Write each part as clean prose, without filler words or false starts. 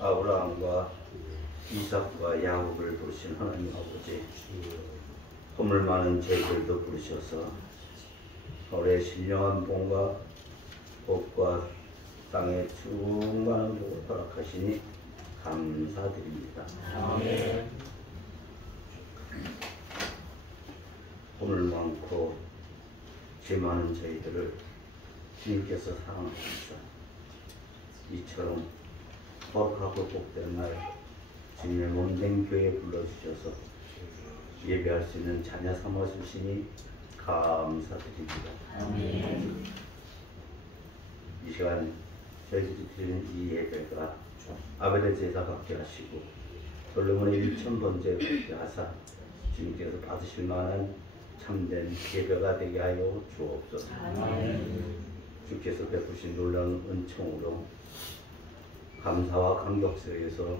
아브라함과 이삭과 야곱을 부르신 하나님 아버지, 허물 많은 저희들도 부르셔서 올해 신령한 봉과 복과 땅에 충만한 복을 허락하시니 감사드립니다. 아멘. 허물 많고 죄 많은 저희들을 주님께서 사랑하셔서 이처럼 거룩하고 복된 날 주님의 몸된 교회에 불러주셔서 예배할 수 있는 자녀 삼아주시니 감사드립니다. 아멘. 이 시간 저희들이 드리는 이 예배가 아벨의 제사 받게 하시고 솔로몬의 1000번째 받게 하사 주님께서 받으실 만한 참된 예배가 되게 하여 주옵소서. 아멘. 주께서 베푸신 놀라운 은총으로 감사와 감격 속에서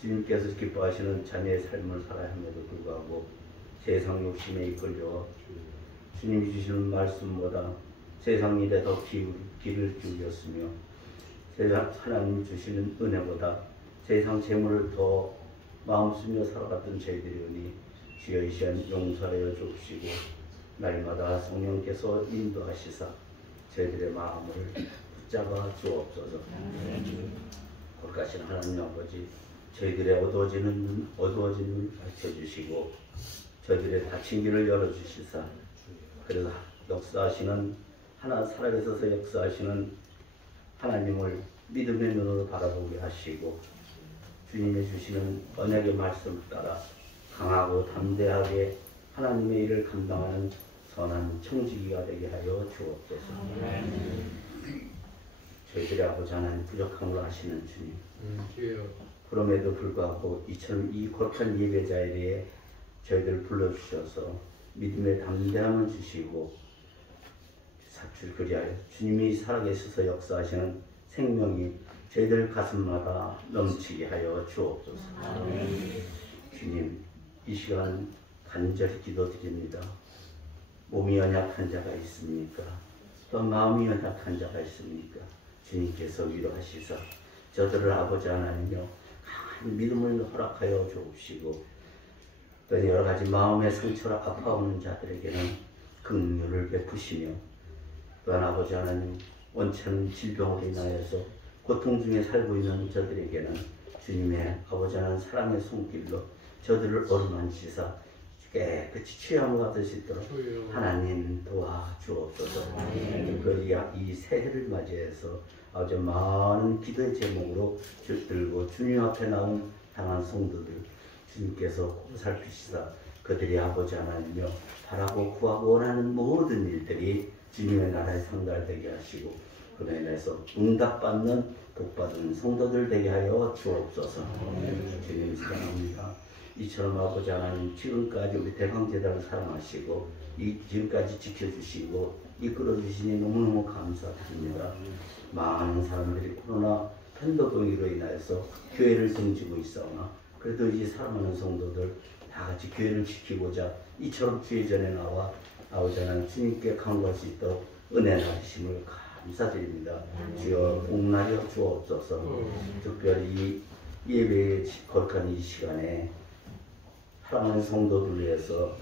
주님께서 기뻐하시는 자녀의 삶을 살아야 함에도 불구하고 세상 욕심에 이끌려 주님이 주시는 말씀보다 세상 일에 더 귀를 기울였으며 세상 하나님이 주시는 은혜보다 세상 재물을 더 마음 쓰며 살아갔던 저희들이오니 주여 이 시간 용서하여 주옵시고 날마다 성령께서 인도하시사 저희들의 마음을 붙잡아 주옵소서. 거룩하신 하나님 아버지, 저희들의 어두워지는 눈을 밝혀주시고 저희들의 닫힌 길을 열어주시사 그래서 역사하시는 살아계셔서 역사하시는 하나님을 믿음의 눈으로 바라보게 하시고 주님이 주시는 언약의 말씀을 따라 강하고 담대하게 하나님의 일을 감당하는 선한 청지기가 되게 하여 주옵소서. 저희들의 아버지 하나님 부족함을 아시는 주님, 그럼에도 불구하고 이처럼 이 거룩한 예배 자리에 저희들을 불러주셔서 믿음의 담대함을 주시고 사출 그리하여 주님이 살아계셔서 역사하시는 생명이 저희들 가슴마다 넘치게 하여 주옵소서. 주님, 이 시간 간절히 기도드립니다. 몸이 연약한 자가 있습니까? 또 마음이 연약한 자가 있습니까? 주님께서 위로하시사 저들을 아버지 하나님여 강한 믿음을 허락하여 주옵시고 또 여러 가지 마음의 상처로 아파오는 자들에게는 긍휼을 베푸시며 또한 아버지 하나님 원천 질병으로 인하여서 고통 중에 살고 있는 저들에게는 주님의 아버지 하나님 사랑의 손길로 저들을 어루만지사 깨끗이 취함을 받을 수 있도록 하나님 도와주옵소서. 이 새해를 맞이해서 아주 많은 기도의 제목으로 들고 주님 앞에 나온 당한 성도들 주님께서 살피시다 그들이 아버지 하나님여 바라고 구하고 원하는 모든 일들이 주님의 나라에 상달되게 하시고 그로 인해서 응답받는 복받은 성도들 되게 하여 주옵소서. 주님 사랑합니다. 이처럼 아버지 하나님 지금까지 우리 대강제단을 사랑하시고 지금까지 지켜주시고 이끌어주시니 너무너무 감사드립니다. 많은 사람들이 코로나 팬더병으로 인하여서 교회를 등지고 있사오나 그래도 이 사랑하는 성도들 다 같이 교회를 지키고자 이처럼 주의 전에 나와 아버지 하나님 주님께 간구할 수 있도록 은혜 나주심을 감사드립니다. 주여 복나려 주옵소서. 특별히 예배의 거룩한 이 시간에 사랑하는 성도들 위해서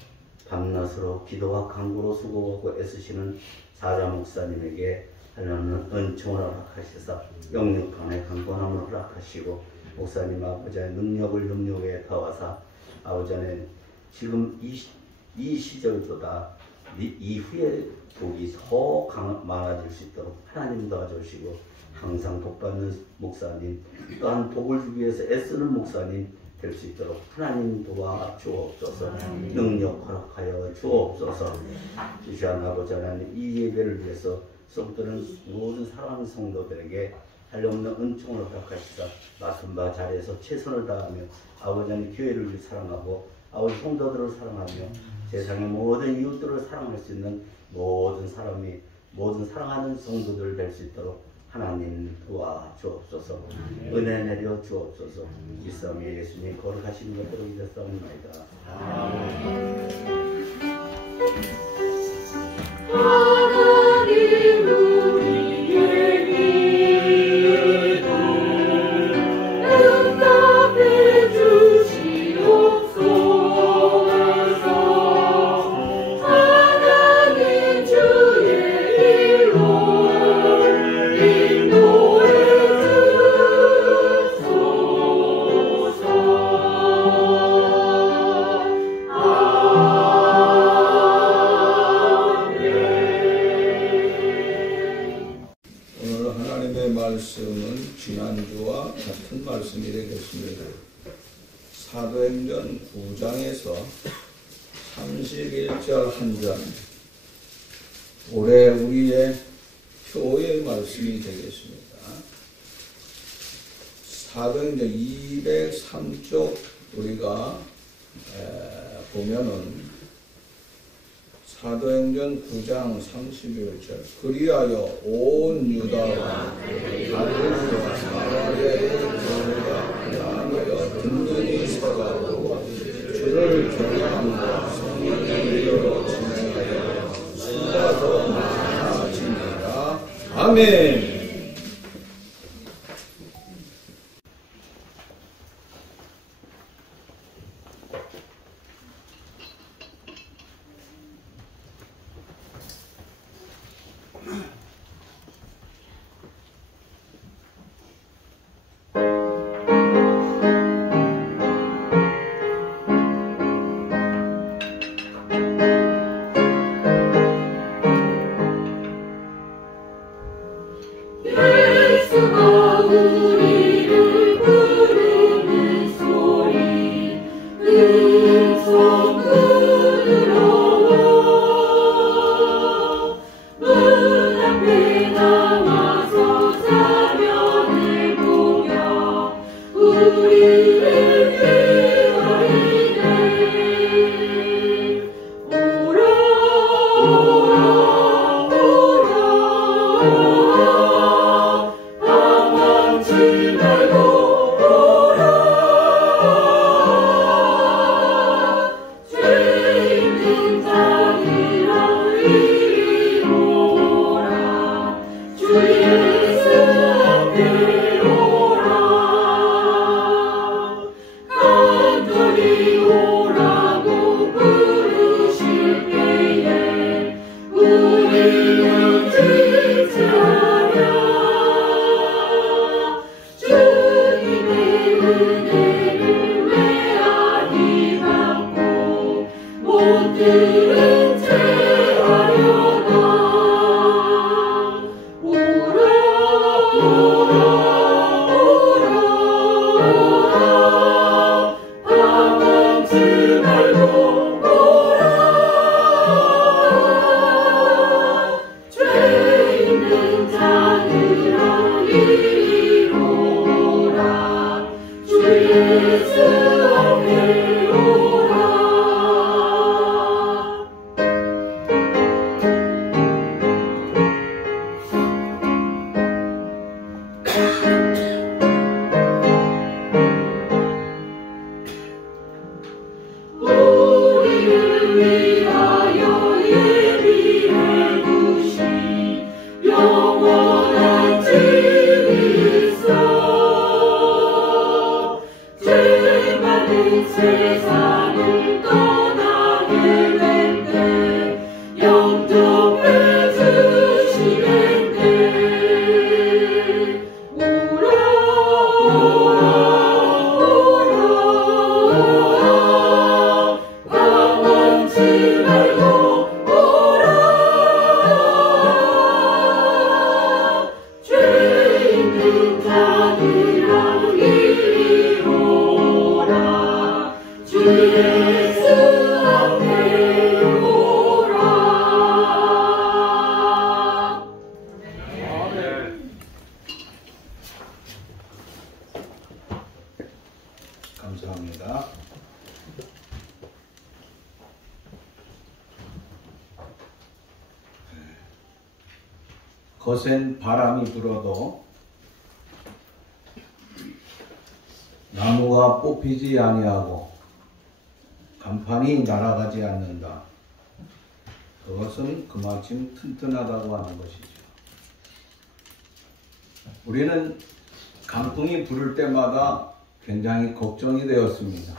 밤낮으로 기도와 간구로 수고하고 애쓰시는 사자 목사님에게 하나님은 은총을 허락하시사 영육간의 강건함을 허락하시고 목사님 아버지의 능력에 더하사 아버지 하나님 지금 이 시절보다 이후에 복이 더 많아질 수 있도록 하나님 도와주시고 항상 복받는 목사님 또한 복을 주기 위해서 애쓰는 목사님 될 수 있도록 하나님 도와 주옵소서. 능력 허락하여 주옵소서. 이 시간 아버지 하나님 이 예배를 위해서 성도는 모든 사랑하는 성도들에게 한없는 은총을 허락하시사 맡은 바 자리에서 최선을 다하며 아버지 하나님 교회를 사랑하고 아버지 성도들을 사랑하며 세상의 모든 이웃들을 사랑할 수 있는 모든 사랑하는 성도들 될 수 있도록 하나님 도와 주옵소서. 은혜 내려 주옵소서. 이 싸움에 예수님 거룩하신 것으로 기도하옵나이다. 하나님 우리의 기도 하나님의 말씀은 지난주와 같은 말씀이 되겠습니다. 사도행전 9장에서 31절 한 절, 올해 우리의 표의 말씀이 되겠습니다. 사도행전 203쪽 우리가 보면은 사도행전 9장 31절, 그리하여 온 유다와 갈릴리와 사마리아의 교회가 나누어 든든히 서가고 주를 경외함과 성령의 위로로 진행하여 수가 더 많아지니라. 아멘. 예수가 우리를 부르는 소리 들어와 문 앞에 나와서 사면을 보며 우리를 기다리네. 오라 오라 세상을 떠나게 될 때 영접해 주시겠네. 오라 오라 오라 방황치 말고 오라. 죄 있는 자들아 이리 오라. 주 예수 앞에 오라. 감사합니다. 거센 바람이 불어도 나무가 뽑히지 아니하고 간판이 날아가지 않는다. 그것은 그만큼 튼튼하다고 하는 것이죠. 우리는 강풍이 불을 때마다 굉장히 걱정이 되었습니다.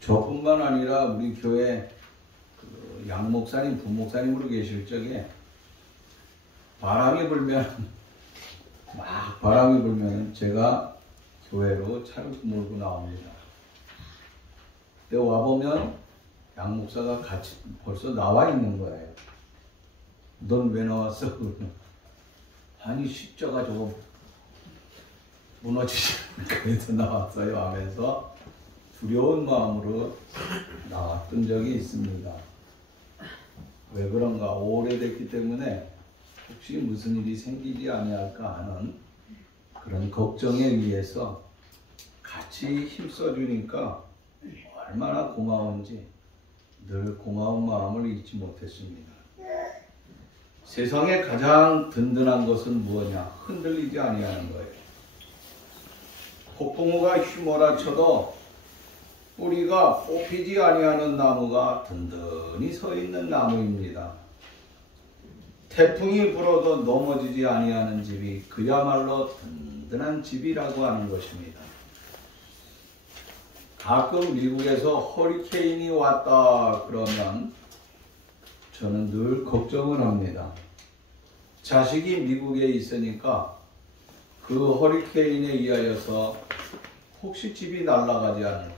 저뿐만 아니라 우리 교회 양 목사님, 부 목사님으로 계실 적에 바람이 불면 막 바람이 불면 제가 교회로 차를 몰고 나옵니다. 그때 와보면 양 목사가 같이 벌써 나와 있는 거예요. 넌 왜 나왔어? 아니 십자가 저거 무너지지 그래서 나왔어요 하면서 두려운 마음으로 나왔던 적이 있습니다. 왜 그런가? 오래됐기 때문에 혹시 무슨 일이 생기지 아니할까 하는 그런 걱정에 의해서 같이 힘써주니까 얼마나 고마운지 늘 고마운 마음을 잊지 못했습니다. 세상에 가장 든든한 것은 무엇냐? 흔들리지 아니하는 거예요. 폭풍우가 휘몰아쳐도 뿌리가 뽑히지 아니하는 나무가 든든히 서 있는 나무입니다. 태풍이 불어도 넘어지지 아니하는 집이 그야말로 든든한 집이라고 하는 것입니다. 가끔 미국에서 허리케인이 왔다 그러면 저는 늘 걱정을 합니다. 자식이 미국에 있으니까 그 허리케인에 의하여서 혹시 집이 날아가지 않을까,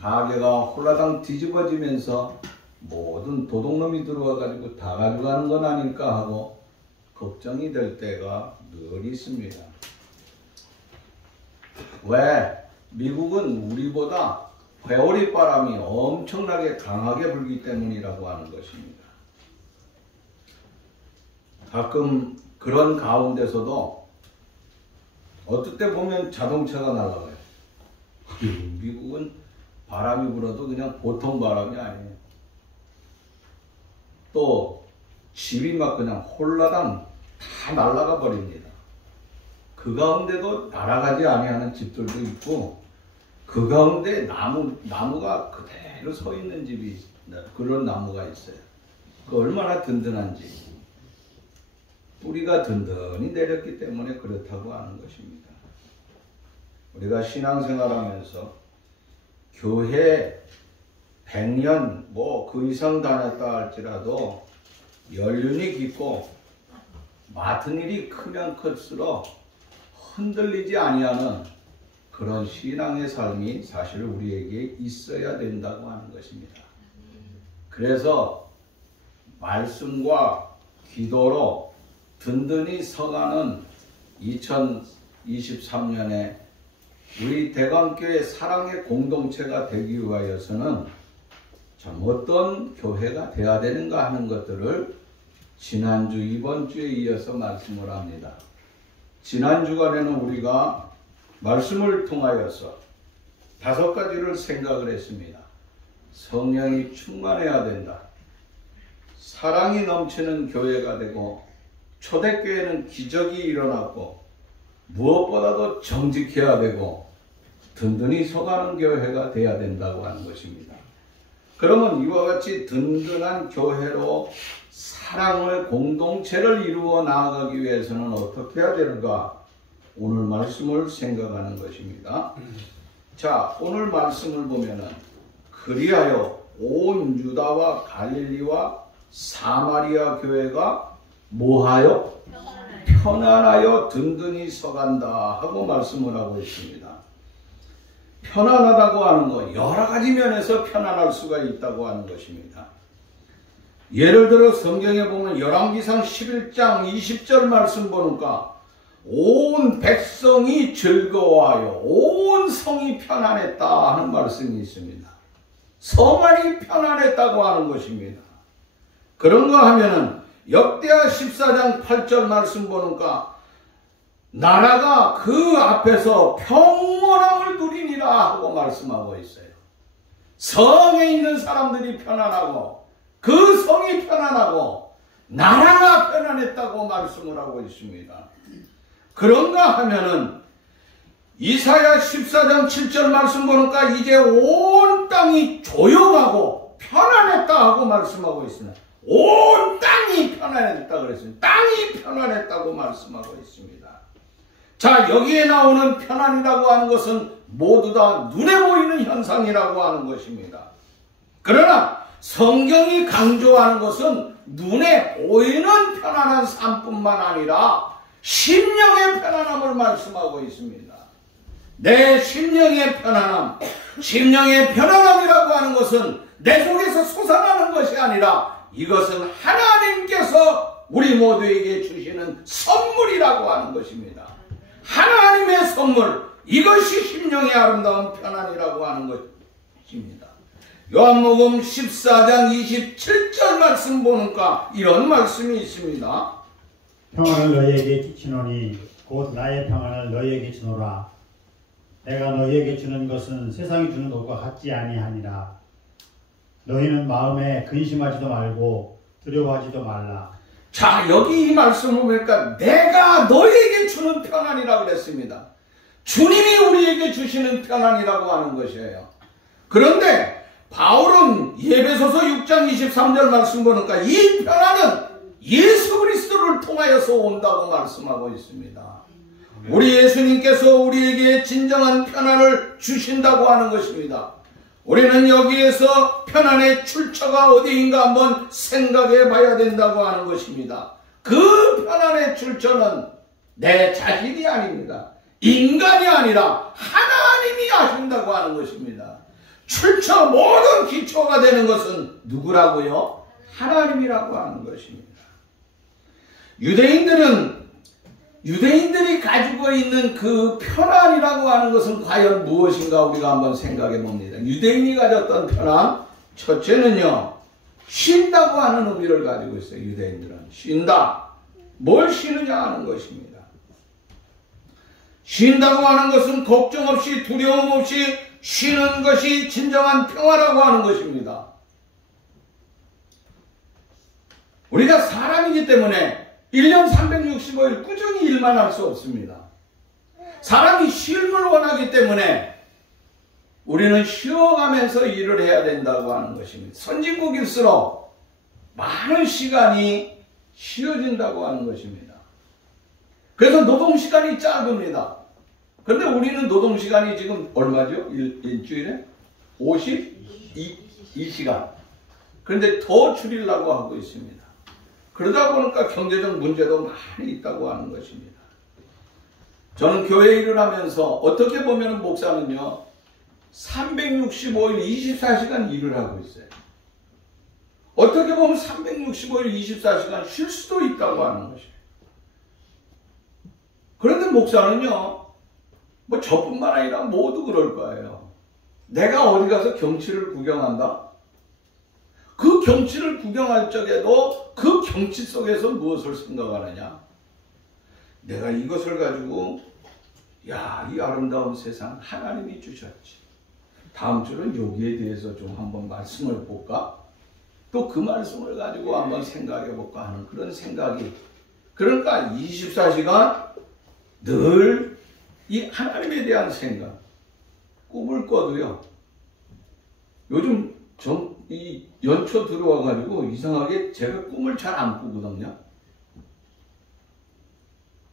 가게가 홀라당 뒤집어지면서 모든 도둑놈이 들어와가지고 다 가져가는 건 아닐까 하고 걱정이 될 때가 늘 있습니다. 왜? 미국은 우리보다 회오리 바람이 엄청나게 강하게 불기 때문이라고 하는 것입니다. 가끔 그런 가운데서도 어떨 때 보면 자동차가 날아가요. 미국은 바람이 불어도 그냥 보통 바람이 아니에요. 또 집이 막 그냥 홀라당 다 날아가 버립니다. 그 가운데도 날아가지 아니하는 집들도 있고 그 가운데 나무가 그대로 서 있는 집이 그런 나무가 있어요. 그 얼마나 든든한지. 뿌리가 든든히 내렸기 때문에 그렇다고 하는 것입니다. 우리가 신앙생활하면서 교회 100년 그 이상 다녔다 할지라도 연륜이 깊고 맡은 일이 크면 클수록 흔들리지 아니하는 그런 신앙의 삶이 사실 우리에게 있어야 된다고 하는 것입니다. 그래서 말씀과 기도로 든든히 서가는 2023년에 우리 대광교회 사랑의 공동체가 되기 위하여서는 참 어떤 교회가 되어야 되는가 하는 것들을 지난주 이번 주에 이어서 말씀을 합니다. 지난 주간에는 우리가 말씀을 통하여서 5가지를 생각을 했습니다. 성령이 충만해야 된다. 사랑이 넘치는 교회가 되고 초대교회는 기적이 일어났고 무엇보다도 정직해야 되고 든든히 서가는 교회가 돼야 된다고 하는 것입니다. 그러면 이와 같이 든든한 교회로 사랑을 공동체를 이루어 나아가기 위해서는 어떻게 해야 되는가? 오늘 말씀을 생각하는 것입니다. 자, 오늘 말씀을 보면은 그리하여 온 유다와 갈릴리와 사마리아 교회가 뭐하여? 편안하여 든든히 서간다 하고 말씀을 하고 있습니다. 편안하다고 하는 거 여러 가지 면에서 편안할 수가 있다고 하는 것입니다. 예를 들어 성경에 보면 열왕기상 11장 20절 말씀 보니까 온 백성이 즐거워하여 온 성이 편안했다 하는 말씀이 있습니다. 성안이 편안했다고 하는 것입니다. 그런가 하면은 역대하 14장 8절 말씀 보니까 나라가 그 앞에서 평온함을 누리니라 하고 말씀하고 있어요. 성에 있는 사람들이 편안하고 그 성이 편안하고 나라가 편안했다고 말씀을 하고 있습니다. 그런가 하면은 이사야 14장 7절 말씀 보니까 이제 온 땅이 조용하고 편안했다 하고 말씀하고 있습니다. 온 땅이 편안했다 그랬습니다. 땅이 편안했다고 말씀하고 있습니다. 자, 여기에 나오는 편안이라고 하는 것은 모두 다 눈에 보이는 현상이라고 하는 것입니다. 그러나 성경이 강조하는 것은 눈에 보이는 편안한 삶뿐만 아니라 심령의 편안함을 말씀하고 있습니다. 내 심령의 편안함, 심령의 편안함이라고 하는 것은 내 속에서 솟아나는 것이 아니라 이것은 하나님께서 우리 모두에게 주시는 선물이라고 하는 것입니다. 하나님의 선물, 이것이 심령의 아름다운 편안이라고 하는 것입니다. 요한복음 14장 27절 말씀 보니까 이런 말씀이 있습니다. 평안을 너희에게 끼치노니 곧 나의 평안을 너희에게 주노라. 내가 너희에게 주는 것은 세상이 주는 것과 같지 아니하니라. 너희는 마음에 근심하지도 말고 두려워하지도 말라. 자, 여기 이 말씀을 보니까 내가 너희에게 주는 평안이라고 그랬습니다. 주님이 우리에게 주시는 편안이라고 하는 것이에요. 그런데 바울은 에베소서 6장 23절 말씀 보니까 이 편안은 예수 그리스도를 통하여서 온다고 말씀하고 있습니다. 우리 예수님께서 우리에게 진정한 편안을 주신다고 하는 것입니다. 우리는 여기에서 편안의 출처가 어디인가 한번 생각해 봐야 된다고 하는 것입니다. 그 편안의 출처는 내 자신이 아닙니다. 인간이 아니라 하나님이 하신다고 하는 것입니다. 출처 모든 기초가 되는 것은 누구라고요? 하나님이라고 하는 것입니다. 유대인들이 가지고 있는 그 편안이라고 하는 것은 과연 무엇인가 우리가 한번 생각해 봅니다. 유대인이 가졌던 편안, 첫째는요, 쉰다고 하는 의미를 가지고 있어요. 유대인들은 쉰다. 뭘 쉬느냐 하는 것입니다. 쉰다고 하는 것은 걱정 없이 두려움 없이 쉬는 것이 진정한 평화라고 하는 것입니다. 우리가 사람이기 때문에 1년 365일 꾸준히 일만 할 수 없습니다. 사람이 쉼을 원하기 때문에 우리는 쉬어가면서 일을 해야 된다고 하는 것입니다. 선진국일수록 많은 시간이 쉬어진다고 하는 것입니다. 그래서 노동시간이 짧습니다. 그런데 우리는 노동시간이 지금 얼마죠? 일주일에? 52시간. 그런데 더 줄이려고 하고 있습니다. 그러다 보니까 경제적 문제도 많이 있다고 하는 것입니다. 저는 교회 일을 하면서 어떻게 보면 목사는요, 365일 24시간 일을 하고 있어요. 어떻게 보면 365일 24시간 쉴 수도 있다고 하는 것이에요. 그런데 목사는요, 뭐 저뿐만 아니라 모두 그럴 거예요. 내가 어디 가서 경치를 구경한다? 그 경치를 구경할 적에도 그 경치 속에서 무엇을 생각하느냐? 내가 이것을 가지고, 야, 이 아름다운 세상 하나님이 주셨지. 다음 주는 여기에 대해서 좀 한번 말씀을 볼까? 또 그 말씀을 가지고 한번 생각해 볼까 하는 그런 생각이, 그러니까 24시간 늘 이 하나님에 대한 생각, 꿈을 꿔도요, 요즘 이 연초 들어와가지고 이상하게 제가 꿈을 잘 안 꾸거든요.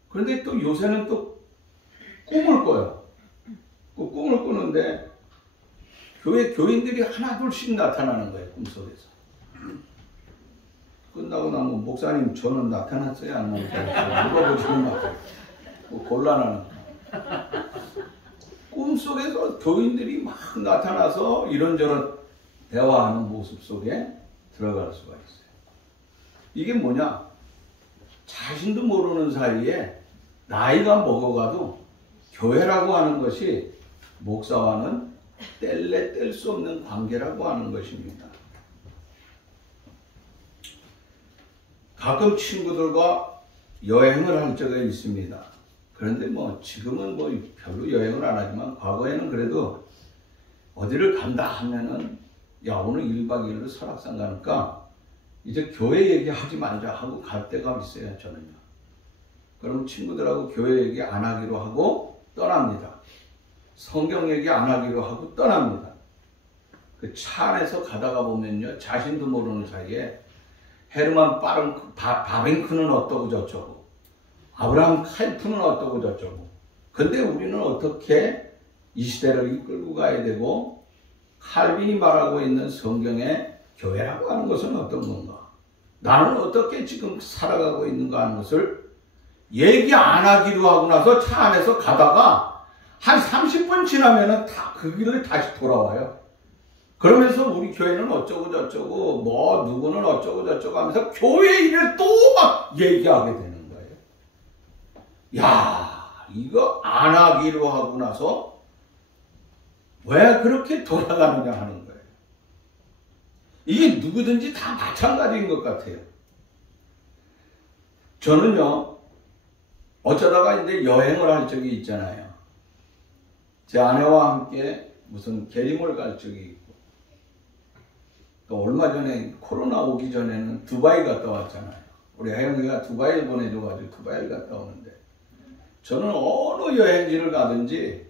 그런데 또 요새는 또 꿈을 꿔요. 그 꿈을 꾸는데 교회 교인들이 하나둘씩 나타나는 거예요, 꿈속에서. 끝나고 나면 목사님 저는 나타났어요, 안 나타났어요? 물어보지는 마세요. 곤란하는. 꿈속에서 교인들이 막 나타나서 이런저런 대화하는 모습 속에 들어갈 수가 있어요. 이게 뭐냐? 자신도 모르는 사이에 나이가 먹어가도 교회라고 하는 것이 목사와는 뗄래 뗄 수 없는 관계라고 하는 것입니다. 가끔 친구들과 여행을 할 적이 있습니다. 그런데 뭐 지금은 뭐 별로 여행을 안 하지만 과거에는 그래도 어디를 간다 하면은 야, 오늘 1박 2일로 설악산 가니까 이제 교회 얘기하지 말자 하고 갈 때가 있어요, 저는요. 그럼 친구들하고 교회 얘기 안 하기로 하고 떠납니다. 성경 얘기 안 하기로 하고 떠납니다. 그 차 안에서 가다가 보면요, 자신도 모르는 사이에 헤르만 바벤크는 어떠고 저쩌고, 아브라함 칼프는 어떠고 저쩌고. 근데 우리는 어떻게 이 시대를 이끌고 가야 되고, 칼빈이 말하고 있는 성경의 교회라고 하는 것은 어떤 건가? 나는 어떻게 지금 살아가고 있는가 하는 것을 얘기 안 하기로 하고 나서 차 안에서 가다가 한 30분 지나면은 다 그 길을 다시 돌아와요. 그러면서 우리 교회는 어쩌고 저쩌고 뭐 누구는 어쩌고 저쩌고 하면서 교회 일을 또 막 얘기하게 되는 거예요. 야, 이거 안 하기로 하고 나서 왜 그렇게 돌아가느냐 하는 거예요. 이게 누구든지 다 마찬가지인 것 같아요. 저는요, 어쩌다가 이제 여행을 할 적이 있잖아요. 제 아내와 함께 무슨 게리몰 갈 적이 있고, 또 얼마 전에 코로나 오기 전에는 두바이 갔다 왔잖아요. 우리 혜영이가 두바이를 보내줘가지고 두바이를 갔다 오는데, 저는 어느 여행지를 가든지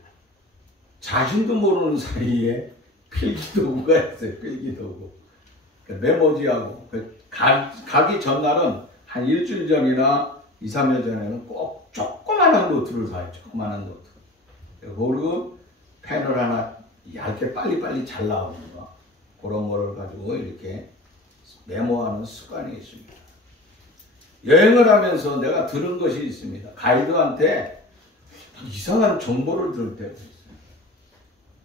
자신도 모르는 사이에 필기도구가 있어요. 필기도구. 메모지하고 가기 전날은 한 일주일 전이나 2, 3일 전에는 꼭 조그만한 노트를 사요. 조그만한 노트. 그리고 펜을 하나 얇게 빨리빨리 잘 나오는 거, 그런 거를 가지고 이렇게 메모하는 습관이 있습니다. 여행을 하면서 내가 들은 것이 있습니다. 가이드한테 이상한 정보를 들을 때도 있어요.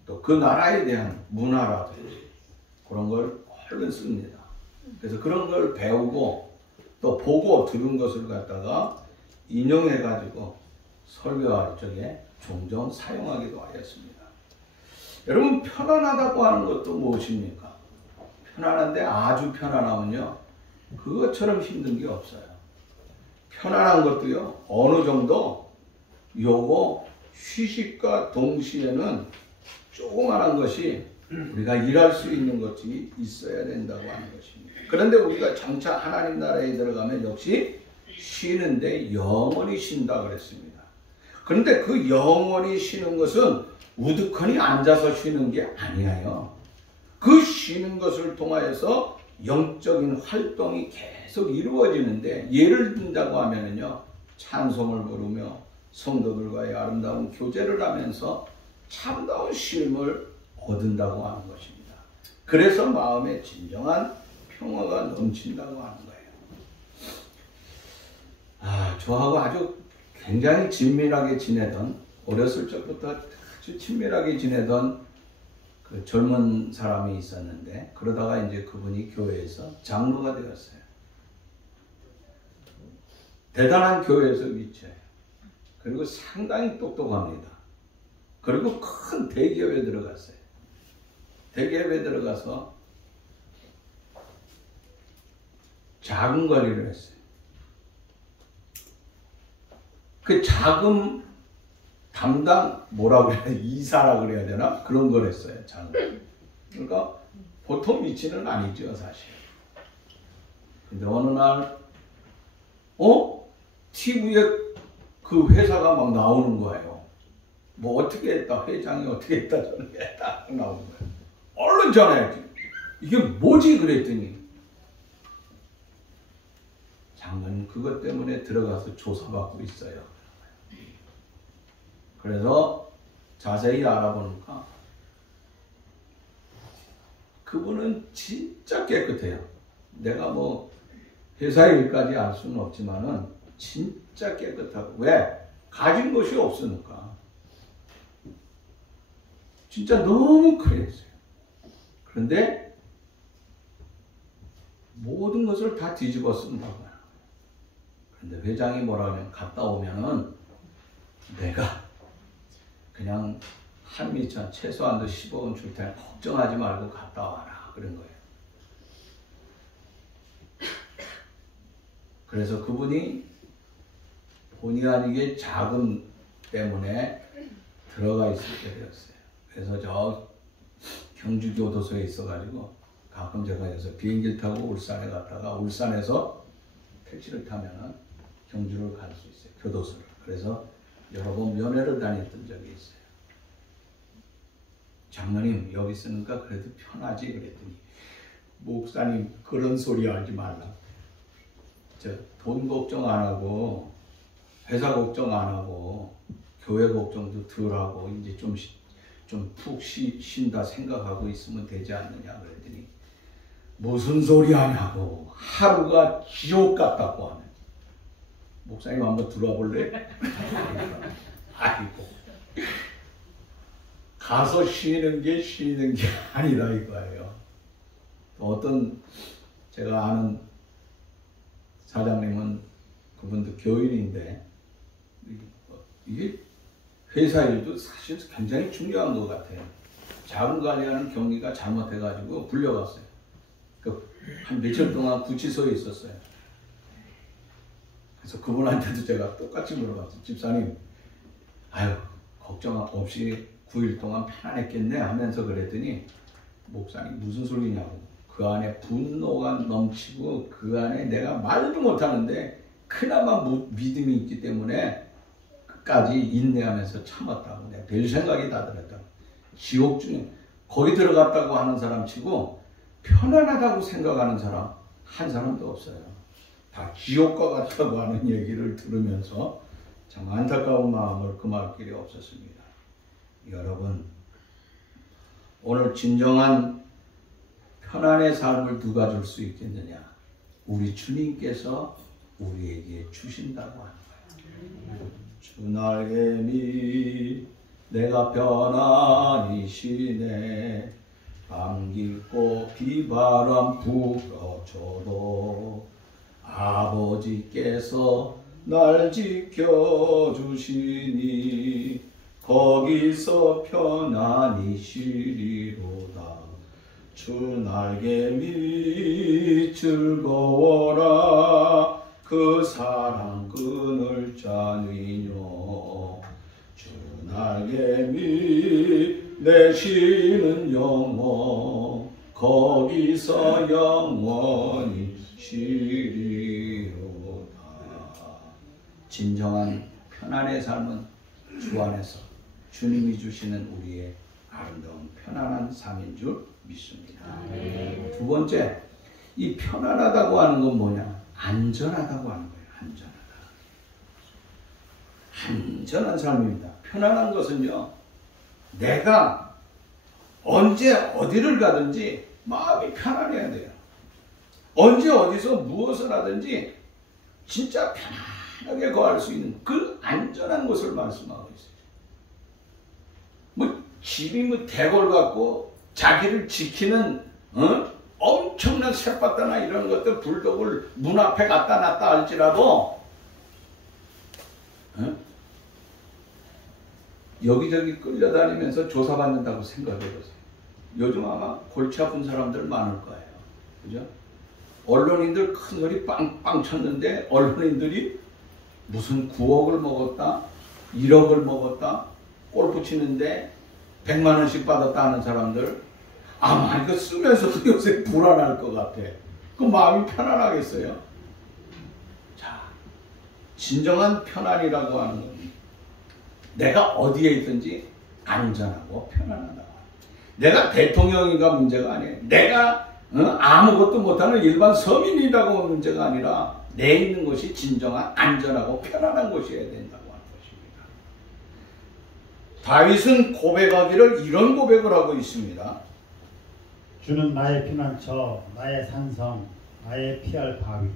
또 그 나라에 대한 문화라든지 그런 걸 얼른 씁니다. 그래서 그런 걸 배우고 또 보고 들은 것을 갖다가 인용해가지고 설교할 적에 종종 사용하기도 하였습니다. 여러분, 편안하다고 하는 것도 무엇입니까? 편안한데 아주 편안하면요, 그것처럼 힘든 게 없어요. 편안한 것도요, 어느 정도 요거 휴식과 동시에는 조그만한 것이 우리가 일할 수 있는 것이 있어야 된다고 하는 것입니다. 그런데 우리가 장차 하나님 나라에 들어가면 역시 쉬는데 영원히 쉰다 그랬습니다. 그런데 그 영원히 쉬는 것은 우두커니 앉아서 쉬는 게 아니에요. 그 쉬는 것을 통하여서 영적인 활동이 계속 이루어지는데, 예를 든다고 하면요, 찬송을 부르며 성도들과의 아름다운 교제를 하면서 참다운 쉼을 얻는다고 하는 것입니다. 그래서 마음에 진정한 평화가 넘친다고 하는 거예요. 저하고 아주 굉장히 친밀하게 지내던, 어렸을 적부터 아주 친밀하게 지내던 그 젊은 사람이 있었는데, 그러다가 이제 그분이 교회에서 장로가 되었어요. 대단한 교회에서 위치해요. 그리고 상당히 똑똑합니다. 그리고 큰 대기업에 들어갔어요. 대기업에 들어가서 자금 관리를 했어요. 그 자금 담당 뭐라고 해야 되나, 이사라고 그래야 되나, 그런 걸 했어요. 자금. 그러니까 보통 위치는 아니죠, 사실. 근데 어느 날 TV에 그 회사가 막 나오는 거예요. 뭐 어떻게 했다, 회장이 어떻게 했다, 저는 딱 나오는 거예요. 얼른 전화했지. 이게 뭐지? 그랬더니 장관님 그것 때문에 들어가서 조사받고 있어요. 그래서 자세히 알아보니까 그분은 진짜 깨끗해요. 내가 뭐 회사 일까지 알 수는 없지만은 진짜 깨끗하고, 왜? 가진 것이 없으니까. 진짜 너무 그랬어요. 그런데 모든 것을 다 뒤집어 쓴다고요. 그런데 회장이 뭐라 하면, 갔다 오면은 내가 그냥 한미천 최소한도 10억은 줄 테니 걱정하지 말고 갔다 와라, 그런 거예요. 그래서 그분이 본의 아니게 자금 때문에 들어가 있게 되었어요. 그래서 저 경주교도소에 있어가지고 가끔 제가 여기서 비행기를 타고 울산에 갔다가 울산에서 택시를 타면은 경주를 갈 수 있어요. 교도소를. 그래서 여러 번 면회를 다녔던 적이 있어요. 장로님 여기 있으니까 그래도 편하지, 그랬더니 목사님 그런 소리 하지 말라. 저 돈 걱정 안 하고 회사 걱정 안 하고 교회 걱정도 덜 하고 이제 좀 푹 쉰다 생각하고 있으면 되지 않느냐 그랬더니 무슨 소리 하냐고, 하루가 지옥 같다고 하네. 목사님 한번 들어와 볼래? 아이고, 가서 쉬는 게 아니다 이거예요. 어떤 제가 아는 사장님은 그분도 교인인데 이게 회사 일도 사실 굉장히 중요한 것 같아요. 자금 관리하는 경리가 잘못해가지고 불려갔어요. 한 며칠 동안 구치소에 있었어요. 그래서 그분한테도 제가 똑같이 물어봤어요. 집사님, 아유 걱정 없이 9일 동안 편안했겠네 하면서 그랬더니 목사님 무슨 소리냐고. 그 안에 분노가 넘치고 그 안에 내가 말도 못하는데 그나마 믿음이 있기 때문에 끝까지 인내하면서 참았다고. 내가 별 생각이 다 들었다고. 지옥 중에 거기 들어갔다고 하는 사람 치고 편안하다고 생각하는 사람 한 사람도 없어요. 다 지옥과 같다고 하는 얘기를 들으면서 참 안타까운 마음을 금할 길이 없었습니다. 여러분, 오늘 진정한 편안의 삶을 누가 줄 수 있겠느냐? 우리 주님께서 우리에게 주신다고 하는 거예요. 주 날개미 내가 편안히 쉬네. 밤길고 비바람 불어줘도 아버지께서 날 지켜주시니 거기서 편안히 쉬리로다. 주 날개미 즐거워라. 그 사랑 그늘 자니뇨. 주 날개미 내 쉬는 영혼 거기서 영원히 쉬리로다. 진정한 편안의 삶은 주 안에서 주님이 주시는 우리의 아름다운 편안한 삶인 줄 믿습니다. 두 번째, 이 편안하다고 하는 건 뭐냐? 안전하다고 하는 거예요. 안전한 삶입니다. 편안한 것은요, 내가 언제 어디를 가든지 마음이 편안해야 돼요. 언제 어디서 무엇을 하든지 진짜 편안하게 거할 수 있는 그 안전한 것을 말씀하고 있어요. 뭐 집이 대궐 같고 자기를 지키는 엄청난 쇳바다나 이런 것들 불독을 문 앞에 갖다 놨다 할지라도 여기저기 끌려다니면서 조사받는다고 생각해보세요. 요즘 아마 골치 아픈 사람들 많을 거예요. 그죠? 언론인들 큰 소리 빵빵 쳤는데 언론인들이 무슨 9억을 먹었다, 1억을 먹었다, 골프 치는데 100만 원씩 받았다 하는 사람들 아마 이거 쓰면서도 요새 불안할 것 같아. 그 마음이 편안하겠어요? 자, 진정한 편안이라고 하는 건 내가 어디에 있든지 안전하고 편안하다. 내가 대통령인가 문제가 아니에요. 내가 아무것도 못하는 일반 서민이라고 문제가 아니라 내 있는 곳이 진정한 안전하고 편안한 곳이어야 된다고 하는 것입니다. 다윗은 고백하기를 이런 고백을 하고 있습니다. 주는 나의 피난처, 나의 산성, 나의 피할 바위.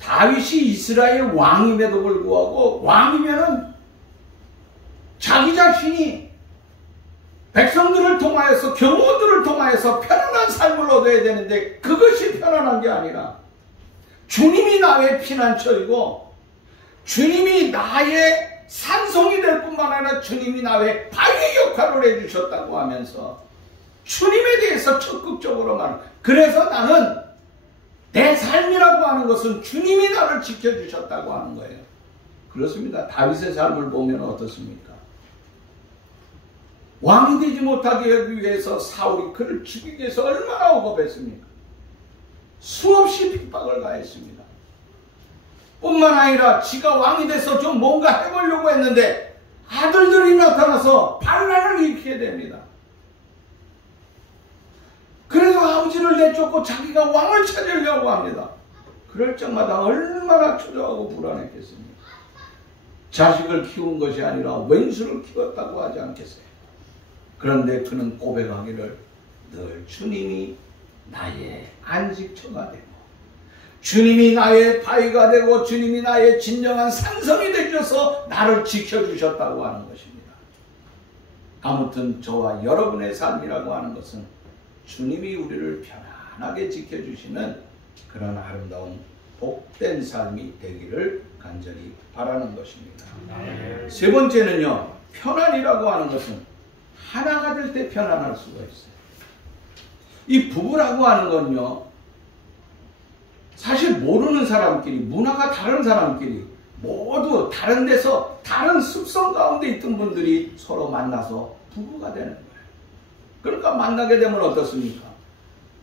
다윗이 이스라엘 왕임에도 불구하고 왕이면은 자기 자신이 백성들을 통하여서 경호들을 통하여서 편안한 삶을 얻어야 되는데 그것이 편안한 게 아니라 주님이 나의 피난처이고 주님이 나의 산성이 될 뿐만 아니라 주님이 나의 바위 역할을 해주셨다고 하면서 주님에 대해서 적극적으로 말합니다. 그래서 나는 내 삶이라고 하는 것은 주님이 나를 지켜주셨다고 하는 거예요. 그렇습니다. 다윗의 삶을 보면 어떻습니까? 왕이 되지 못하게 하기 위해서 사울이 그를 죽이기 위해서 얼마나 억압했습니까? 수없이 핍박을 가했습니다. 뿐만 아니라 지가 왕이 돼서 좀 뭔가 해보려고 했는데 아들들이 나타나서 반란을 일으키게 됩니다. 그래서 아버지를 내쫓고 자기가 왕을 찾으려고 합니다. 그럴 적마다 얼마나 초조하고 불안했겠습니까? 자식을 키운 것이 아니라 왼수를 키웠다고 하지 않겠어요? 그런데 그는 고백하기를 늘 주님이 나의 안식처가 되고 주님이 나의 바위가 되고 주님이 나의 진정한 산성이 되셔서 나를 지켜주셨다고 하는 것입니다. 아무튼 저와 여러분의 삶이라고 하는 것은 주님이 우리를 편안하게 지켜주시는 그런 아름다운 복된 삶이 되기를 간절히 바라는 것입니다. 세 번째는요, 편안이라고 하는 것은 하나가 될 때 편안할 수가 있어요. 이 부부라고 하는 건요, 사실 모르는 사람끼리, 문화가 다른 사람끼리 모두 다른 데서 다른 습성 가운데 있던 분들이 서로 만나서 부부가 되는 거예요. 그러니까 만나게 되면 어떻습니까?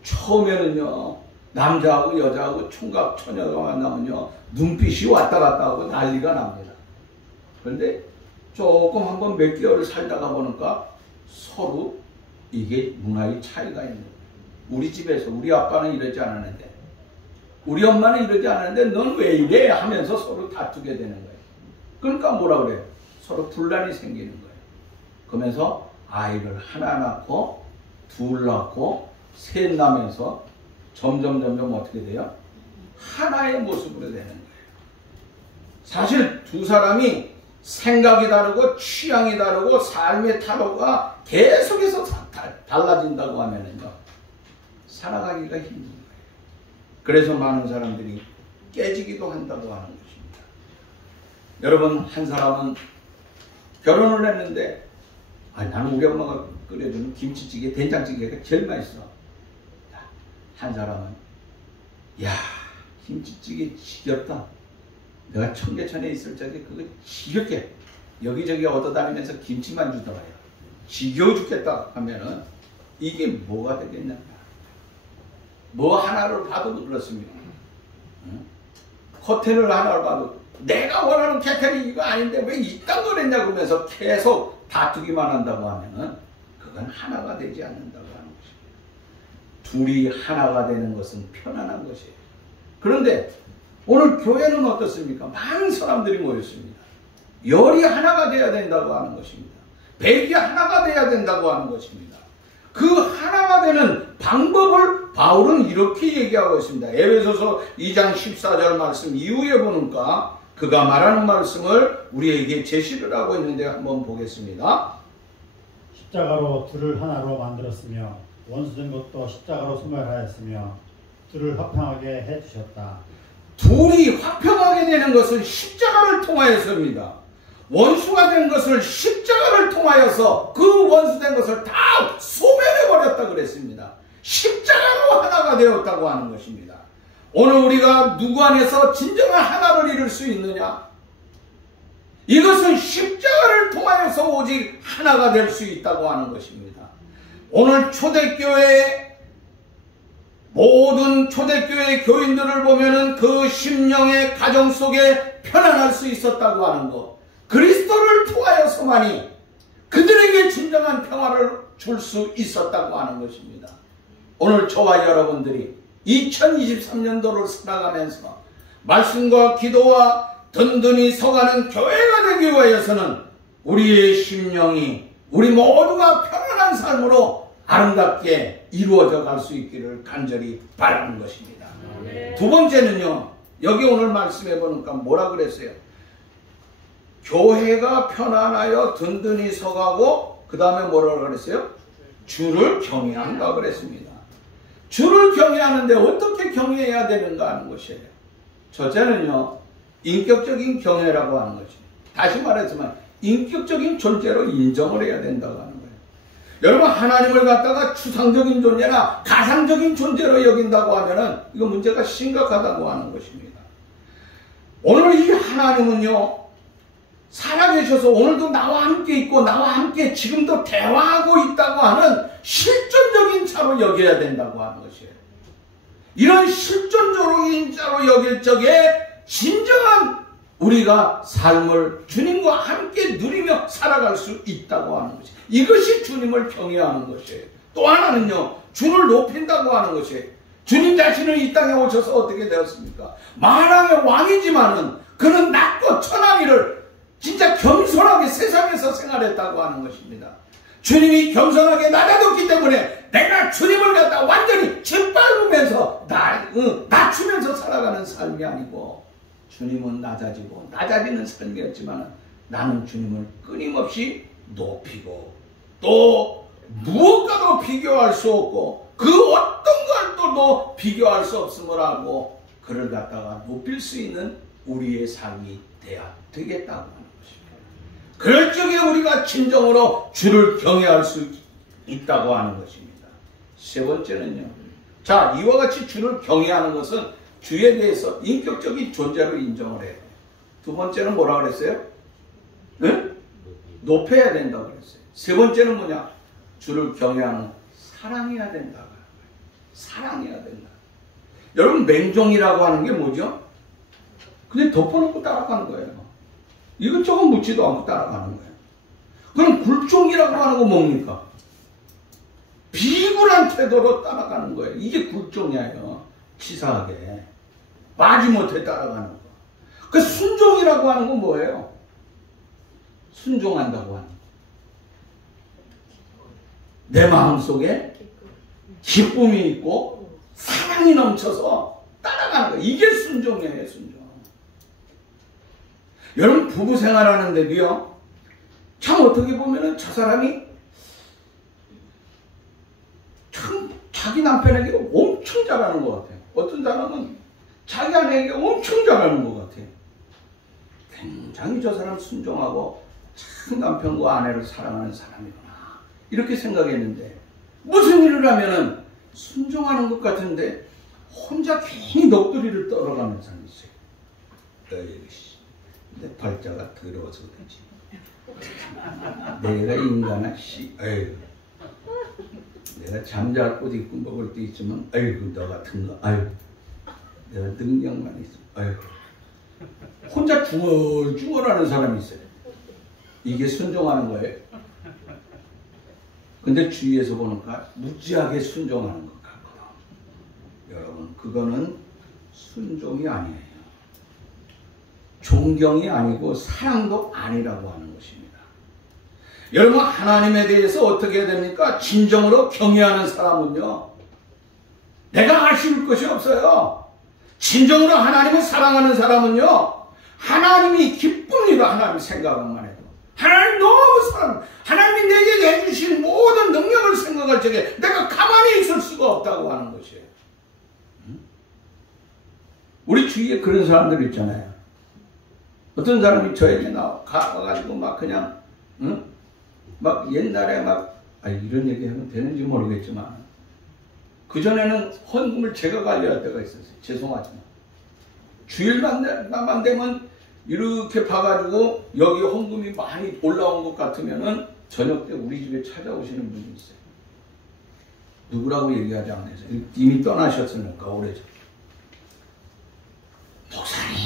처음에는요, 남자하고 여자하고 총각 처녀가 만나면요, 눈빛이 왔다 갔다 하고 난리가 납니다. 그런데 조금 한번 몇 개월 살다가 보니까 서로 이게 문화의 차이가 있는 거예요. 우리 집에서 우리 아빠는 이러지 않았는데, 우리 엄마는 이러지 않았는데 넌 왜 이래? 하면서 서로 다투게 되는 거예요. 그러니까 뭐라 그래요? 서로 분란이 생기는 거예요. 그러면서 아이를 하나 낳고 둘 낳고 셋 낳으면서 점점 어떻게 돼요? 하나의 모습으로 되는 거예요. 사실 두 사람이 생각이 다르고 취향이 다르고 삶의 타로가 계속해서 달라진다고 하면은요, 살아가기가 힘든 거예요. 그래서 많은 사람들이 깨지기도 한다고 하는 것입니다. 여러분, 한 사람은 결혼을 했는데, 나는 우리 엄마가 끓여주는 김치찌개, 된장찌개가 제일 맛있어. 한 사람은, 야, 김치찌개 지겹다. 내가 청계천에 있을 적에 그거 지겹게 여기저기 얻어다니면서 김치만 주더라요. 지겨워 죽겠다 하면은 이게 뭐가 되겠냐. 뭐 하나를 봐도 그렇습니다. 커튼을 하나를 봐도 내가 원하는 캐터링 이거 아닌데 왜 이딴 걸 했냐 그러면서 계속 다투기만 한다고 하면은 그건 하나가 되지 않는다고 하는 것입니다. 둘이 하나가 되는 것은 편안한 것이에요. 그런데 오늘 교회는 어떻습니까? 많은 사람들이 모였습니다. 열이 하나가 돼야 된다고 하는 것입니다. 백이 하나가 돼야 된다고 하는 것입니다. 그 하나가 되는 방법을 바울은 이렇게 얘기하고 있습니다. 에베소서 2장 14절 말씀 이후에 보니까 그가 말하는 말씀을 우리에게 제시를 하고 있는데 한번 보겠습니다. 십자가로 둘을 하나로 만들었으며 원수된 것도 십자가로 소멸하였으며 둘을 화평하게 해주셨다. 둘이 화평하게 되는 것은 십자가를 통하여서입니다. 원수가 된 것을 십자가를 통하여서 그 원수된 것을 다 소멸해버렸다 그랬습니다. 십자가로 하나가 되었다고 하는 것입니다. 오늘 우리가 누구 안에서 진정한 하나를 이룰 수 있느냐? 이것은 십자가를 통하여서 오직 하나가 될 수 있다고 하는 것입니다. 오늘 초대교회 모든 초대교회 교인들을 보면은 그 심령의 가정 속에 편안할 수 있었다고 하는 것, 그리스도를 통하여서만이 그들에게 진정한 평화를 줄 수 있었다고 하는 것입니다. 오늘 저와 여러분들이 2023년도를 살아가면서 말씀과 기도와 든든히 서가는 교회가 되기 위하여서는 우리의 심령이 우리 모두가 편안한 삶으로 아름답게 이루어져 갈 수 있기를 간절히 바라는 것입니다. 두 번째는요, 여기 오늘 말씀해 보니까 뭐라 그랬어요? 교회가 편안하여 든든히 서가고 그 다음에 뭐라고 그랬어요? 주를 경외한다 그랬습니다. 주를 경외하는데 어떻게 경외해야 되는가 하는 것이에요. 첫째는요, 인격적인 경외라고 하는 것입니다. 다시 말하지만 인격적인 존재로 인정을 해야 된다고 하는 거예요. 여러분, 하나님을 갖다가 추상적인 존재나 가상적인 존재로 여긴다고 하면은 이거 문제가 심각하다고 하는 것입니다. 오늘 이 하나님은요, 살아계셔서 오늘도 나와 함께 있고 나와 함께 지금도 대화하고 있다고 하는 실존적인 자로 여겨야 된다고 하는 것이에요. 이런 실존적인 자로 여길 적에 진정한 우리가 삶을 주님과 함께 누리며 살아갈 수 있다고 하는 것이에요. 이것이 주님을 경외하는 것이에요. 또 하나는요, 주를 높인다고 하는 것이에요. 주님 자신은 이 땅에 오셔서 어떻게 되었습니까? 만왕의 왕이지만은 그는 낮고 천하기를 진짜 겸손하게 세상에서 생활했다고 하는 것입니다. 주님이 겸손하게 낮아졌기 때문에 내가 주님을 갖다 완전히 짓밟으면서 낮추면서 살아가는 삶이 아니고, 주님은 낮아지고 낮아지는 삶이었지만 나는 주님을 끊임없이 높이고 또 무엇과도 비교할 수 없고 그 어떤 것도 비교할 수 없음을 알고 그를 갖다가 높일 수 있는 우리의 삶이 돼야 되겠다고 하는 것입니다. 그럴 적에 우리가 진정으로 주를 경외할 수 있다고 하는 것입니다. 세 번째는요. 자, 이와 같이 주를 경외하는 것은 주에 대해서 인격적인 존재로 인정을 해요. 두 번째는 뭐라 그랬어요? 네? 높여야 된다고 그랬어요. 세 번째는 뭐냐? 주를 경외하는 사랑해야 된다. 사랑해야 된다. 여러분, 맹종이라고 하는 게 뭐죠? 그냥 덮어놓고 따라가는 거예요. 이것저것 묻지도 않고 따라가는 거예요. 그럼 굴종이라고 하는 건 뭡니까? 비굴한 태도로 따라가는 거예요. 이게 굴종이에요. 치사하게. 마지못해 따라가는 거. 그 순종이라고 하는 건 뭐예요? 순종한다고 하는 거. 내 마음속에 기쁨이 있고 사랑이 넘쳐서 따라가는 거예요. 이게 순종이에요. 순종. 여러분, 부부 생활하는데도요, 참 어떻게 보면은 저 사람이 참 자기 남편에게 엄청 잘하는 것 같아요. 어떤 사람은 자기 아내에게 엄청 잘하는 것 같아요. 굉장히 저 사람 순종하고 참 남편과 아내를 사랑하는 사람이구나, 이렇게 생각했는데, 무슨 일을 하면은 순종하는 것 같은데 혼자 괜히 넋두리를 떨어가면서 있어요. 내 발자가 더러워서 그렇지. 내가 인간아, 에휴. 내가 잠잘 곳 있고 먹을 때 있지만, 아이고, 너 같은 거, 아이고. 내가 능력만 있어, 아이고. 혼자 중얼중얼하는 사람이 있어요. 이게 순종하는 거예요. 근데 주위에서 보니까 무지하게 순종하는 것 같거든. 여러분, 그거는 순종이 아니에요. 존경이 아니고 사랑도 아니라고 하는 것입니다. 여러분, 하나님에 대해서 어떻게 해야 됩니까? 진정으로 경외하는 사람은요, 내가 아쉬울 것이 없어요. 진정으로 하나님을 사랑하는 사람은요, 하나님이 기쁩니다. 하나님 생각만 해도. 하나님 너무 사랑, 하나님이 내게 해주신 모든 능력을 생각할 적에 내가 가만히 있을 수가 없다고 하는 것이에요. 우리 주위에 그런 사람들 있잖아요. 어떤 사람이 저에게 가가지고 막 그냥, 응? 막 옛날에 막, 이런 얘기 하면 되는지 모르겠지만, 그전에는 헌금을 제가 관리할 때가 있었어요. 죄송하지만. 주일만 되면 이렇게 봐가지고 여기 헌금이 많이 올라온 것 같으면은 저녁 때 우리 집에 찾아오시는 분이 있어요. 누구라고 얘기하지 않아서 이미 떠나셨으니까 오래전. 목사님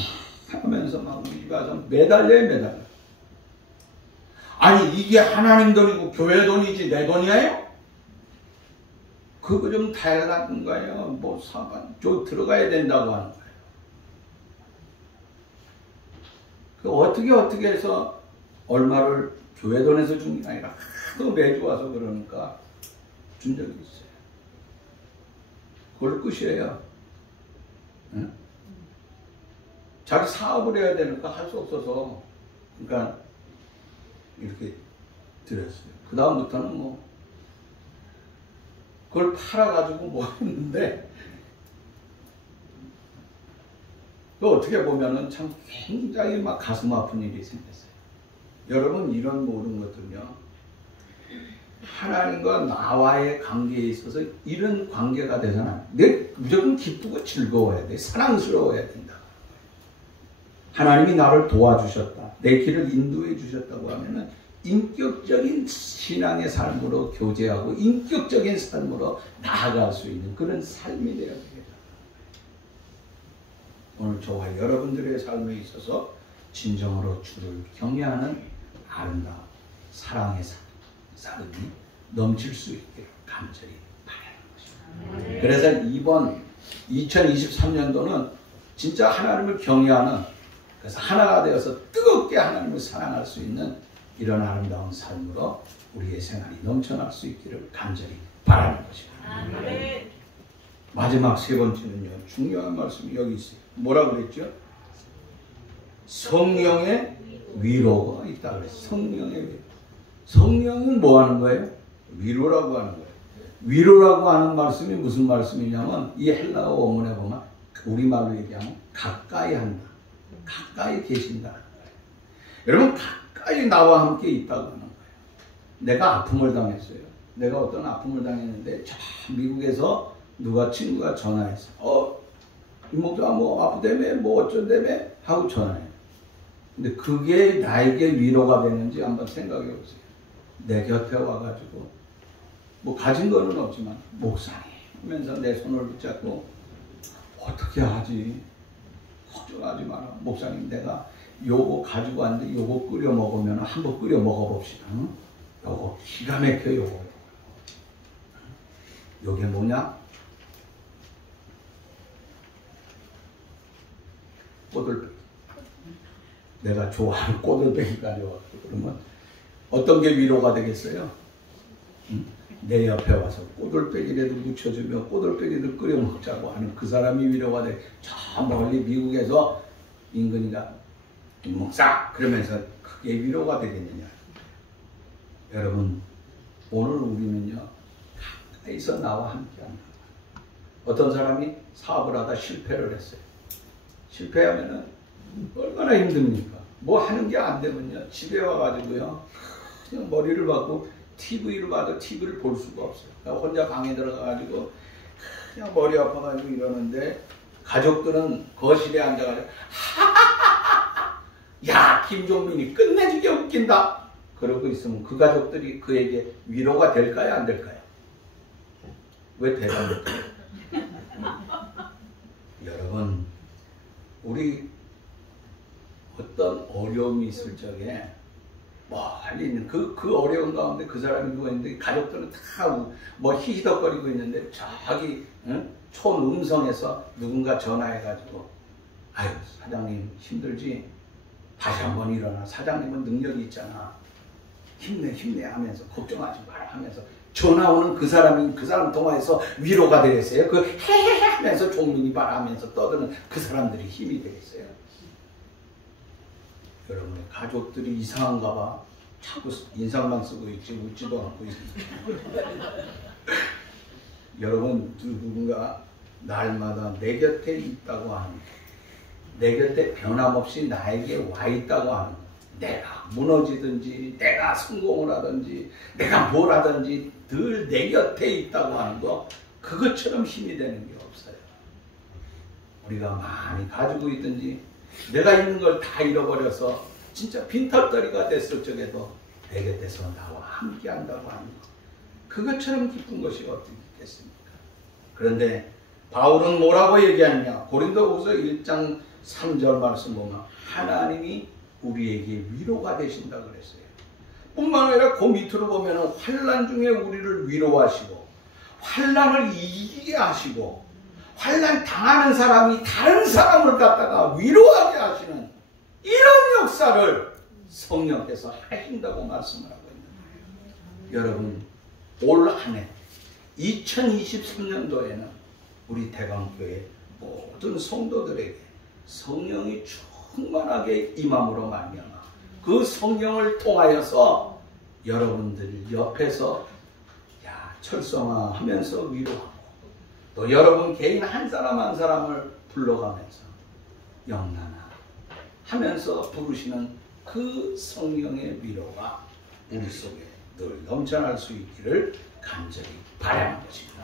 하면서 막 우리 집에 와서 매달려. 아니, 이게 하나님 돈이고 교회 돈이지 내 돈이에요? 그거 좀 달라는 거예요. 뭐 사반 저 들어가야 된다고 하는 거예요. 그 어떻게 해서 얼마를 교회 돈에서 준 게 아니라 하도 매주 와서 그러니까 준 적이 있어요. 그걸 끝이에요. 응? 자기 사업을 해야 되니까 할 수 없어서 그러니까 이렇게 드렸어요. 그 다음부터는 뭐 그걸 팔아가지고 뭐 했는데, 또 어떻게 보면은 참 굉장히 막 가슴 아픈 일이 생겼어요. 여러분, 이런 모든 것들은요, 하나님과 나와의 관계에 있어서 이런 관계가 되잖아요. 내 무조건 기쁘고 즐거워야 돼. 사랑스러워야 된다. 하나님이 나를 도와주셨다. 내 길을 인도해 주셨다고 하면은 인격적인 신앙의 삶으로 교제하고 인격적인 삶으로 나아갈 수 있는 그런 삶이 되어야 되겠다. 오늘 저와 여러분들의 삶에 있어서 진정으로 주를 경외하는 아름다운 사랑의 삶이 넘칠 수 있게 간절히 바라는 것입니다. 그래서 이번 2023년도는 진짜 하나님을 경외하는, 그래서 하나가 되어서 뜨겁게 하나님을 사랑할 수 있는 이런 아름다운 삶으로 우리의 생활이 넘쳐날 수 있기를 간절히 바라는 것입니다. 마지막 세 번째는요, 중요한 말씀이 여기 있어요. 뭐라고 그랬죠? 성령의 위로가 있다고 그랬어요. 성령의 위로. 성령은 뭐 하는 거예요? 위로라고 하는 거예요. 위로라고 하는 말씀이 무슨 말씀이냐면 이 헬라어 원문에 보면 우리말로 얘기하면 가까이 한다. 가까이 계신다는 거예요. 여러분 가까이 나와 함께 있다고 하는 거예요. 내가 아픔을 당했어요. 내가 어떤 아픔을 당했는데 저 미국에서 누가 친구가 전화했어. 이모가 뭐 아프다며 뭐 어쩐다며 하고 전화해. 근데 그게 나에게 위로가 되는지 한번 생각해 보세요. 내 곁에 와가지고 뭐 가진 거는 없지만 목사님 하면서 내 손을 붙잡고 어떻게 하지? 걱정하지 마라. 목사님 내가 요거 가지고 왔는데 요거 끓여 먹으면 한번 끓여 먹어봅시다. 응? 요거 기가 막혀 요거. 요게 뭐냐? 꼬들빼기. 내가 좋아하는 꼬들빼기 가져왔고 그러면 어떤 게 위로가 되겠어요? 응? 내 옆에 와서 꼬들빼기라도 묻혀주며 꼬들빼기를 끓여 먹자고 하는 그 사람이 위로가 돼. 저 멀리 미국에서 인근이가 김목사 그러면서 그게 위로가 되겠느냐. 여러분 오늘 우리는요 가까이서 나와 함께한다. 어떤 사람이 사업을 하다 실패를 했어요. 실패하면은 얼마나 힘듭니까? 뭐 하는 게 안 되면요 집에 와가지고요 그냥 머리를 박고 TV를 봐도 TV를 볼 수가 없어요. 혼자 방에 들어가가지고 그냥 머리 아파가지고 이러는데 가족들은 거실에 앉아가지고 하하하하 야 김종민이 끝내주게 웃긴다 그러고 있으면 그 가족들이 그에게 위로가 될까요 안 될까요? 왜 대답 못해요? 여러분 우리 어떤 어려움이 있을 적에 멀리 있는 그 어려운 가운데 그 사람이 누워있는데 가족들은 다 뭐 히히덕거리고 있는데 저기 촌음성에서 누군가 전화해가지고 아유 사장님 힘들지? 다시 한번 일어나. 사장님은 능력이 있잖아. 힘내 하면서 걱정하지 마라 하면서 전화 오는 그 사람이 그 사람 통화해서 위로가 되겠어요? 그 헤헤헤 하면서 종민이 봐라 하면서 떠드는 그 사람들이 힘이 되겠어요? 여러분의 가족들이 이상한가 봐. 자꾸 인상만 쓰고 있지 웃지도 않고 있지. 여러분 누군가 날마다 내 곁에 있다고 하는 내 곁에 변함없이 나에게 와 있다고 하는 내가 무너지든지 내가 성공을 하든지 내가 뭘 하든지 늘 내 곁에 있다고 하는 거 그것처럼 힘이 되는 게 없어요. 우리가 많이 가지고 있든지 내가 있는 걸 다 잃어버려서 진짜 빈털터리가 됐을 적에도 내 곁에서 나와 함께 한다고 하는 것 그것처럼 기쁜 것이 어떻게 있겠습니까? 그런데 바울은 뭐라고 얘기하느냐? 고린도후서 1장 3절 말씀 보면 하나님이 우리에게 위로가 되신다 그랬어요. 뿐만 아니라 그 밑으로 보면 환난 중에 우리를 위로하시고 환난을 이기게 하시고 환난 당하는 사람이 다른 사람을 갖다가 위로하게 하시는 이런 역사를 성령께서 하신다고 말씀을 하고 있는 거예요. 여러분 올 한 해 2023년도에는 우리 대강교회 모든 성도들에게 성령이 충만하게 임함으로 말미암아 그 성령을 통하여서 여러분들 옆에서 철성화하면서 위로하고 또 여러분 개인 한 사람 한 사람을 불러가면서 영나나 하면서 부르시는 그 성령의 위로가 우리 속에 늘 넘쳐날 수 있기를 간절히 바라는 것입니다.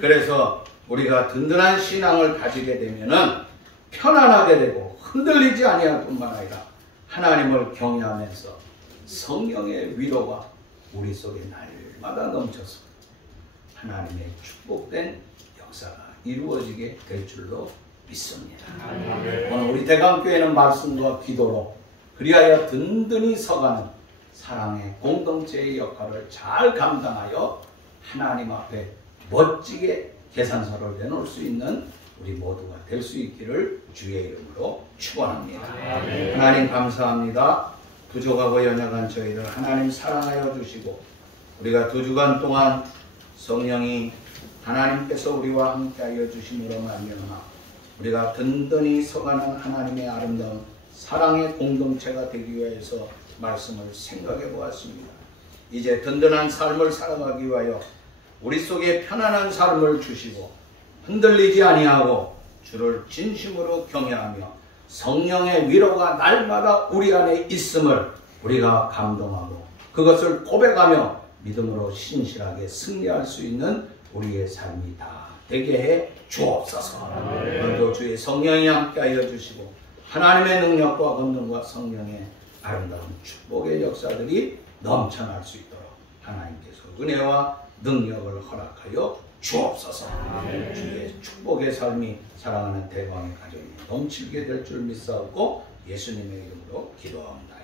그래서 우리가 든든한 신앙을 가지게 되면은 편안하게 되고 흔들리지 아니할 뿐만 아니라 하나님을 경외하면서 성령의 위로가 우리 속에 날마다 넘쳐서 하나님의 축복된 역사가 이루어지게 될 줄로 믿습니다. 오늘 우리 대강교회는 말씀과 기도로 그리하여 든든히 서가는 사랑의 공동체의 역할을 잘 감당하여 하나님 앞에 멋지게 계산서를 내놓을 수 있는 우리 모두가 될 수 있기를 주의 이름으로 축원합니다. 하나님 감사합니다. 부족하고 연약한 저희들 하나님 사랑하여 주시고 우리가 2주간 동안 성령이 하나님께서 우리와 함께하여 주심으로 말미암아 우리가 든든히 서가는 하나님의 아름다운 사랑의 공동체가 되기 위해서 말씀을 생각해 보았습니다. 이제 든든한 삶을 살아가기 위하여 우리 속에 편안한 삶을 주시고 흔들리지 아니하고 주를 진심으로 경외하며 성령의 위로가 날마다 우리 안에 있음을 우리가 감동하고 그것을 고백하며 믿음으로 신실하게 승리할 수 있는 우리의 삶이 다 되게 해 주옵소서. 오늘도 주의 성령이 함께하여 주시고 하나님의 능력과 권능과 성령의 아름다운 축복의 역사들이 넘쳐날 수 있도록 하나님께서 은혜와 능력을 허락하여 주옵소서. 주의 축복의 삶이 사랑하는 대광의 가정이 넘치게 될 줄 믿사옵고 예수님의 이름으로 기도합니다.